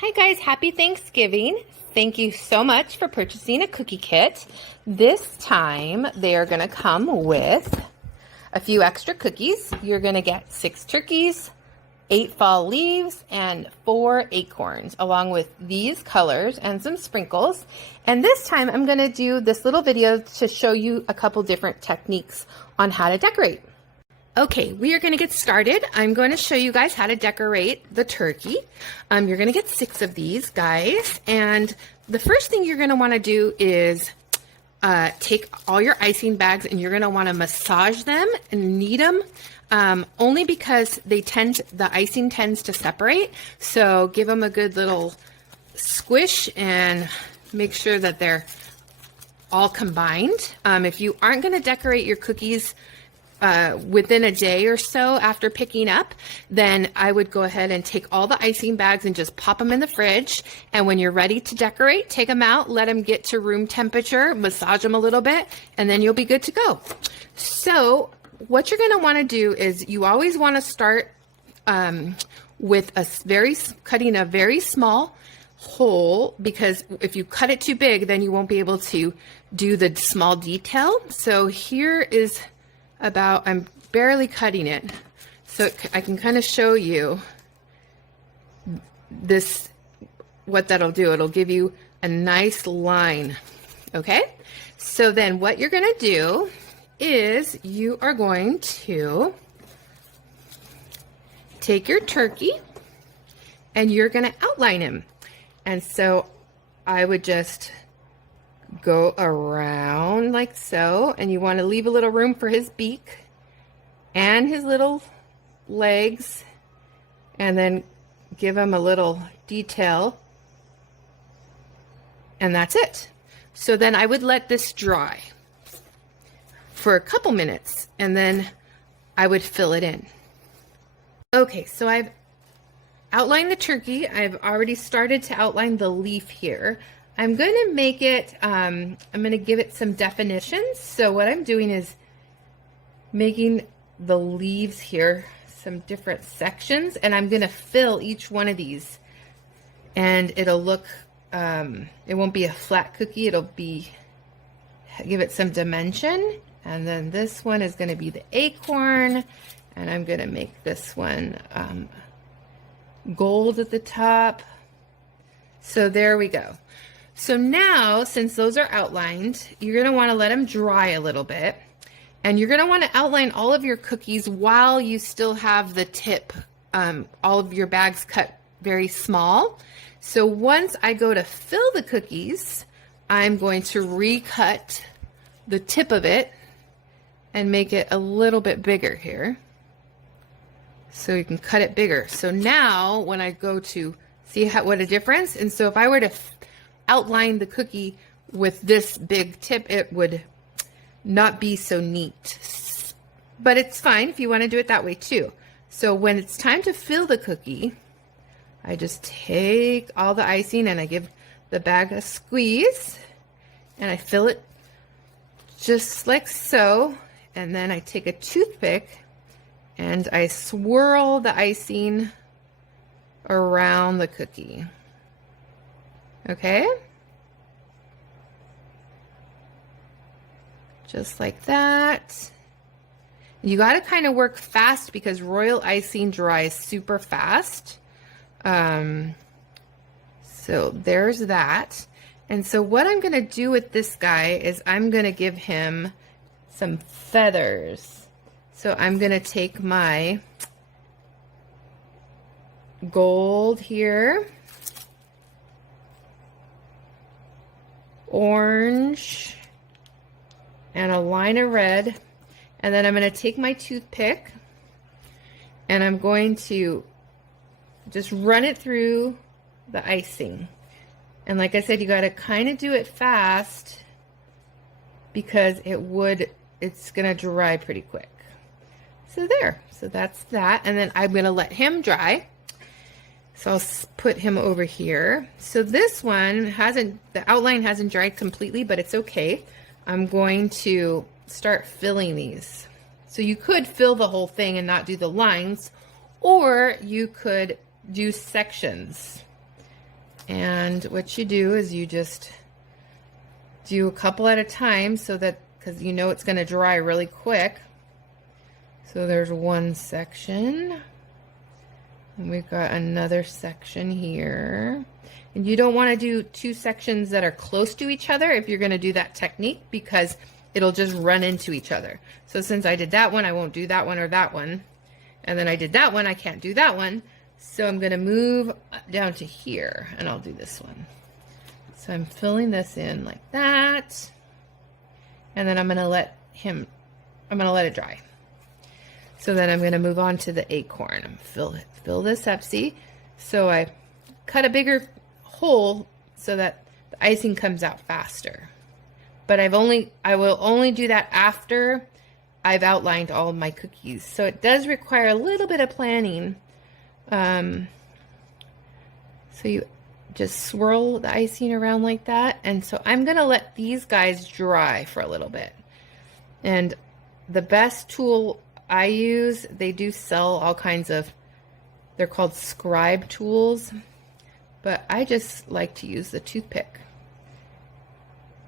Hi guys, happy Thanksgiving. Thank you so much for purchasing a cookie kit. This time they are going to come with a few extra cookies. You're going to get 6 turkeys, 8 fall leaves, and 4 acorns, along with these colors and some sprinkles. And this time I'm going to do this little video to show you a couple different techniques on how to decorate. Okay, we are going to get started. I'm going to show you guys how to decorate the turkey. You're going to get 6 of these, guys. And the first thing you're going to want to do is take all your icing bags and you're going to want to massage them and knead them, only because the icing tends to separate. So give them a good little squish and make sure that they're all combined. If you aren't going to decorate your cookies within a day or so after picking up, then I would go ahead and take all the icing bags and just pop them in the fridge. And when you're ready to decorate, take them out, let them get to room temperature, massage them a little bit, and then you'll be good to go. So what you're going to want to do is you always want to start with cutting a very small hole, because if you cut it too big, then you won't be able to do the small detail. So here is I'm barely cutting it, so I can kind of show you what that'll do. It'll give you a nice line. Okay, so then what you're going to do is you are going to take your turkey and you're going to outline him. And so I would just go around like so, and you want to leave a little room for his beak and his little legs, and then give him a little detail, and that's it. So then I would let this dry for a couple minutes and then I would fill it in. Okay, so I've outlined the turkey. I've already started to outline the leaf here. I'm going to make it, I'm going to give it some definitions. So what I'm doing is making the leaves here some different sections, and I'm going to fill each one of these, and it'll look, it won't be a flat cookie, give it some dimension. And then this one is going to be the acorn, and I'm going to make this one gold at the top. So there we go. So now, since those are outlined, you're going to want to let them dry a little bit. And you're going to want to outline all of your cookies while you still have the tip, all of your bags cut very small. So once I go to fill the cookies, I'm going to recut the tip of it and make it a little bit bigger here. So you can cut it bigger. So now when I go to see what a difference, and so if I were to outline the cookie with this big tip, it would not be so neat, but it's fine if you want to do it that way too. So when it's time to fill the cookie, I just take all the icing and I give the bag a squeeze and I fill it just like so, and then I take a toothpick and I swirl the icing around the cookie. Okay, just like that. You got to kind of work fast because royal icing dries super fast. So there's that. And so what I'm going to do with this guy is I'm going to give him some feathers. So I'm going to take my gold here, orange, and a line of red, and then I'm going to take my toothpick and I'm going to just run it through the icing. And like I said, you got to kind of do it fast because it's going to dry pretty quick. So there, so that's that. And then I'm going to let him dry. So I'll put him over here. So this one the outline hasn't dried completely, but it's okay. I'm going to start filling these. So you could fill the whole thing and not do the lines, or you could do sections. And what you do is you just do a couple at a time so that, because you know it's going to dry really quick. So there's one section. And we've got another section here. And you don't want to do two sections that are close to each other if you're going to do that technique, because it'll just run into each other. So since I did that one, I won't do that one or that one. And then I did that one, I can't do that one. So I'm going to move down to here and I'll do this one. So I'm filling this in like that. And then I'm going to let it dry. So then I'm going to move on to the acorn. Fill this up, see? So I cut a bigger hole so that the icing comes out faster. But I will only do that after I've outlined all of my cookies. So it does require a little bit of planning. So you just swirl the icing around like that. And so I'm going to let these guys dry for a little bit. And the best tool I use, they do sell all kinds of, they're called scribe tools, but I just like to use the toothpick.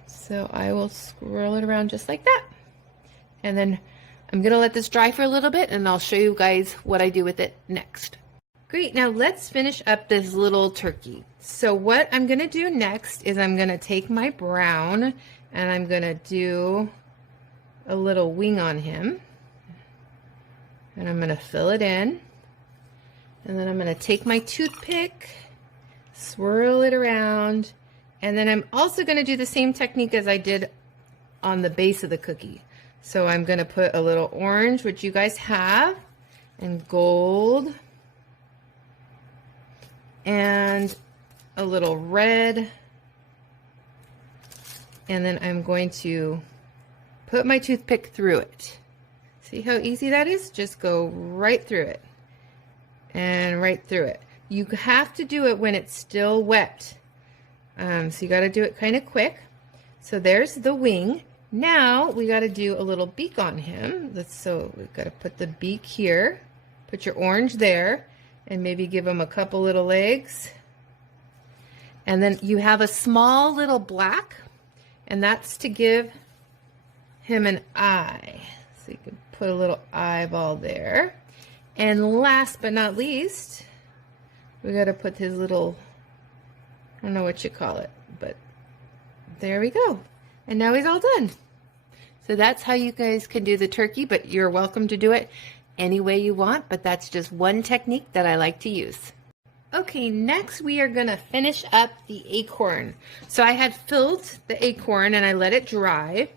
So I will swirl it around just like that. And then I'm going to let this dry for a little bit and I'll show you guys what I do with it next. Great, now let's finish up this little turkey. So what I'm going to do next is I'm going to take my brown and I'm going to do a little wing on him. And I'm going to fill it in. And then I'm going to take my toothpick, swirl it around, and then I'm also going to do the same technique as I did on the base of the cookie. So I'm going to put a little orange, which you guys have, and gold, and a little red, and then I'm going to put my toothpick through it. See how easy that is? Just go right through it and right through it. You have to do it when it's still wet. So you got to do it kind of quick. So there's the wing. Now we got to do a little beak on him. So we've got to put the beak here. Put your orange there and maybe give him a couple little legs. And then you have a small little black, and that's to give him an eye. So you can put a little eyeball there. And last but not least, we got to put his little, I don't know what you call it, but there we go. And now he's all done. So that's how you guys can do the turkey, but you're welcome to do it any way you want, but that's just one technique that I like to use. Okay, next we are going to finish up the acorn. So I had filled the acorn and I let it dry.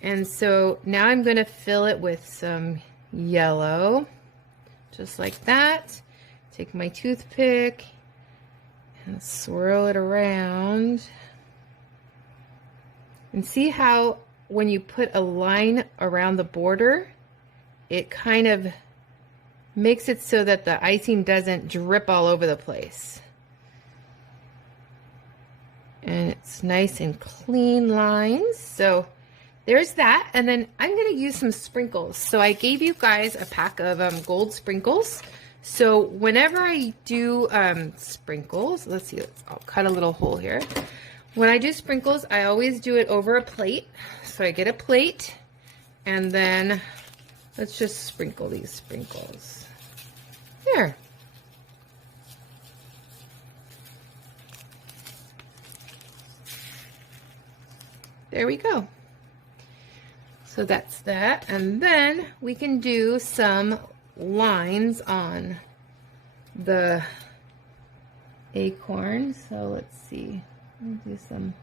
And so now I'm going to fill it with some yellow, just like that. Take my toothpick and swirl it around. And see how when you put a line around the border, it kind of makes it so that the icing doesn't drip all over the place. And it's nice and clean lines. So there's that. And then I'm going to use some sprinkles. So I gave you guys a pack of gold sprinkles. So whenever I do sprinkles, let's see, I'll cut a little hole here. When I do sprinkles, I always do it over a plate. So I get a plate and then let's just sprinkle these sprinkles. There. There we go. So that's that. And then we can do some lines on the acorn. So let's see. I'll do some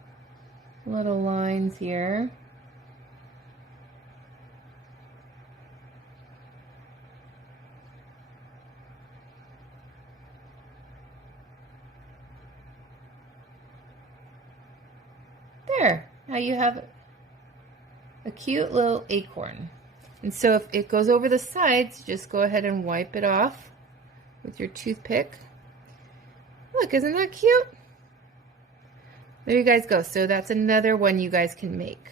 little lines here. There. Now you have a cute little acorn. And so if it goes over the sides, just go ahead and wipe it off with your toothpick. Look, isn't that cute? There you guys go. So that's another one you guys can make.